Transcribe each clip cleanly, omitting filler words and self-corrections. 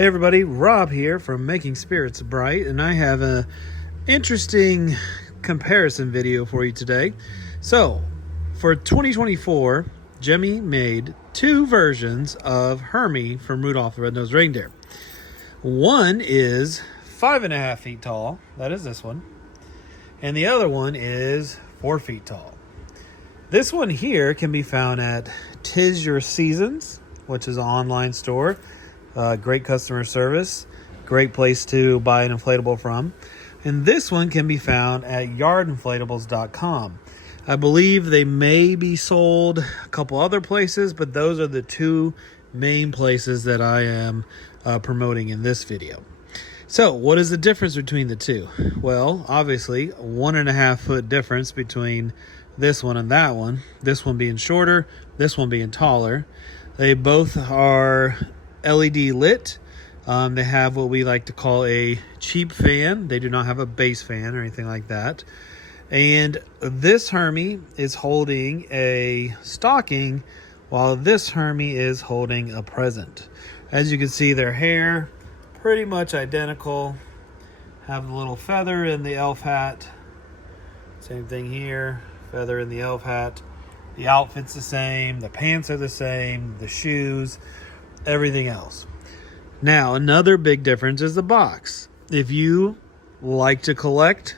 Hey everybody, Rob here from Making Spirits Bright, and I have an interesting comparison video for you today. So, for 2024, Jemmy made two versions of Hermey from Rudolph the Red-Nosed Reindeer. One is 5.5 feet tall, that is this one, and the other one is 4 feet tall. This one here can be found at Tis Your Seasons, which is an online store. Great customer service, great place to buy an inflatable from. And this one can be found at yardinflatables.com. I believe they may be sold a couple other places, but those are the two main places that I am promoting in this video. So what is the difference between the two? Well, obviously 1.5 foot difference between this one and that one. This one being shorter, this one being taller. They both are LED lit. They have what we like to call a cheap fan. They do not have a base fan or anything like that. And this Hermey is holding a stocking while this Hermey is holding a present. As you can see, their hair pretty much identical. Have a little feather in the elf hat. Same thing here, feather in the elf hat. The outfit's the same, the pants are the same, the shoes, everything else. Now, another big difference is the box. If you like to collect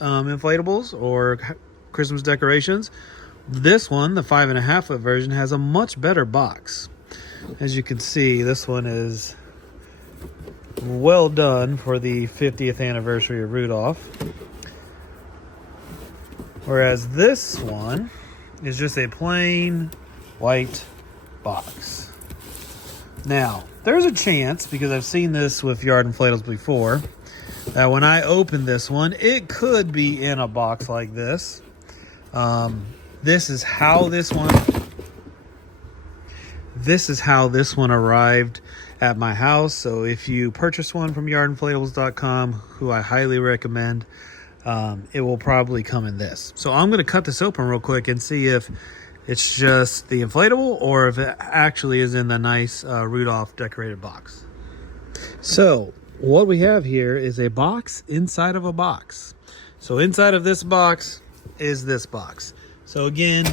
inflatables or Christmas decorations, this one, the 5.5 foot version, has a much better box. As you can see, this one is well done for the 50th anniversary of Rudolph. Whereas this one is just a plain white box. Now, there's a chance, because I've seen this with Yard Inflatables before, that when I open this one, it could be in a box like this. This is how this one arrived at my house. So if you purchase one from yardinflatables.com, who I highly recommend, it will probably come in this. So I'm going to cut this open real quick and see if it's just the inflatable or if it actually is in the nice Rudolph decorated box. So what we have here is a box inside of a box. So inside of this box is this box. So again,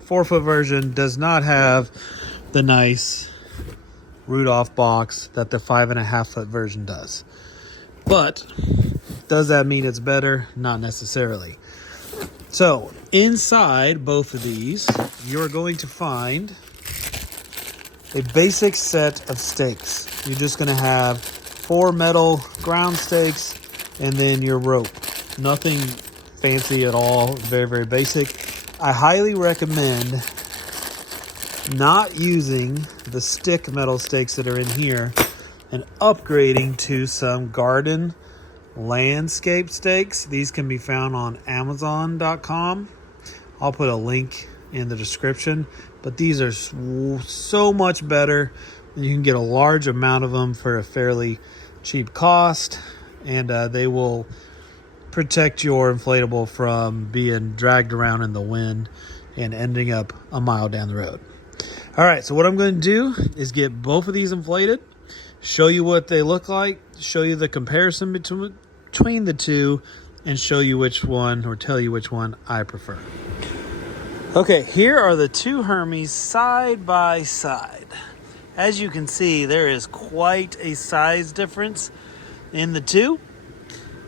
4 foot version does not have the nice Rudolph box that the 5.5 foot version does. But does that mean it's better? Not necessarily. So inside both of these, you're going to find a basic set of stakes. You're just going to have 4 metal ground stakes and then your rope. Nothing fancy at all. Very, very basic. I highly recommend not using the stick metal stakes that are in here and upgrading to some garden landscape stakes. These can be found on Amazon.com. I'll put a link in the description, but these are so much better. You can get a large amount of them for a fairly cheap cost, and they will protect your inflatable from being dragged around in the wind and ending up a mile down the road. All right, so what I'm going to do is get both of these inflated, show you what they look like, show you the comparison between the two, and show you which one, or tell you which one I prefer. Okay, here are the two Hermeys side by side. As you can see, there is quite a size difference in the two.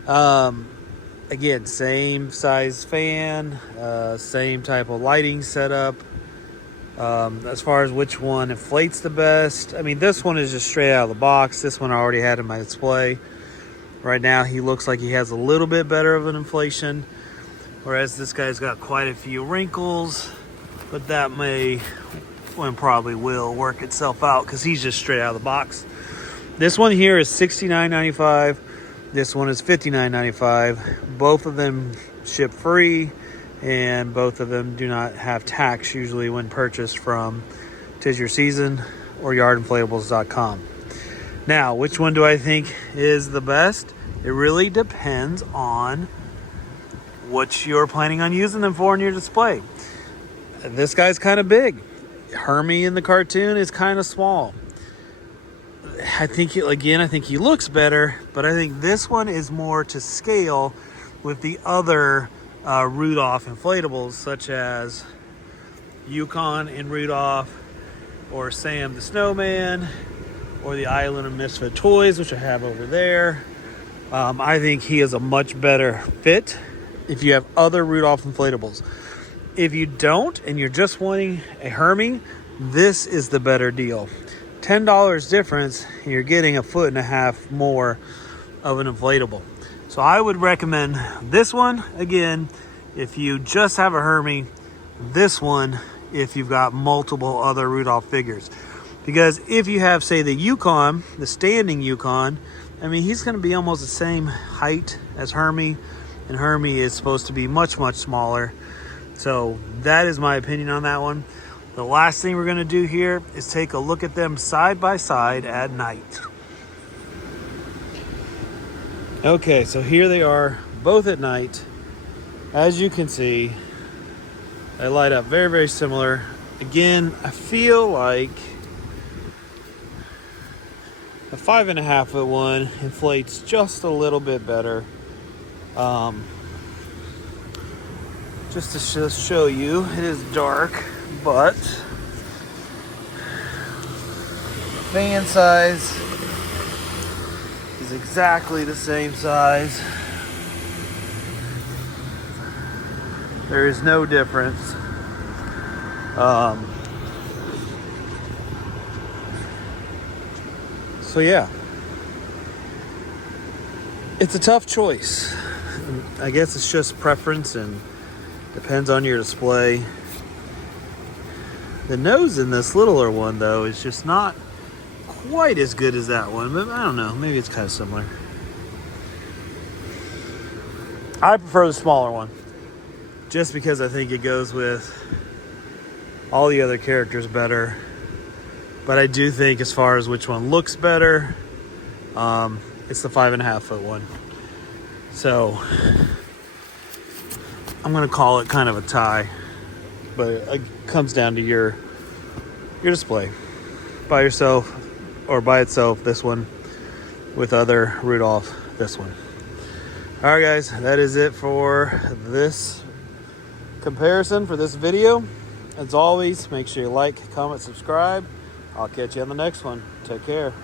Again, same size fan, same type of lighting setup. As far as which one inflates the best, I mean, this one is just straight out of the box. This one I already had in my display. Right now, he looks like he has a little bit better of an inflation, whereas this guy's got quite a few wrinkles, but that may, and probably will, work itself out because he's just straight out of the box. This one here is $69.95. This one is $59.95. Both of them ship free, and both of them do not have tax usually when purchased from Tis Your Season or yardinflatables.com. Now, which one do I think is the best? It really depends on what you're planning on using them for in your display. This guy's kind of big. Hermey in the cartoon is kind of small. I think, again, I think he looks better, but I think this one is more to scale with the other Rudolph inflatables, such as Yukon and Rudolph, or Sam the Snowman, or the Island of Misfit Toys, which I have over there. I think he is a much better fit if you have other Rudolph inflatables. If you don't, and you're just wanting a Hermey, this is the better deal. $10 difference, and you're getting 1.5 foot more of an inflatable. So I would recommend this one, again, if you just have a Hermey, this one if you've got multiple other Rudolph figures. Because if you have, say, the Yukon, the standing Yukon, I mean, he's going to be almost the same height as Hermey, and Hermey is supposed to be much, much smaller. So that is my opinion on that one. The last thing we're going to do here is take a look at them side by side at night. Okay, so here they are, both at night. As you can see, they light up very, very similar. Again, I feel like the 5.5 foot one inflates just a little bit better. Just to show you, it is dark, but fan size is exactly the same size. There is no difference. So yeah, it's a tough choice. I guess it's just preference and depends on your display. The nose in this littler one, though, is just not quite as good as that one, but I don't know, maybe it's kind of similar. I prefer the smaller one, just because I think it goes with all the other characters better. But I do think, as far as which one looks better, it's the 5.5 foot one. So I'm gonna call it kind of a tie, but it comes down to your display. By yourself or by itself, this one. With other Rudolph, this one. All right, guys, that is it for this comparison, for this video. As always, make sure you like, comment, subscribe. I'll catch you on the next one. Take care.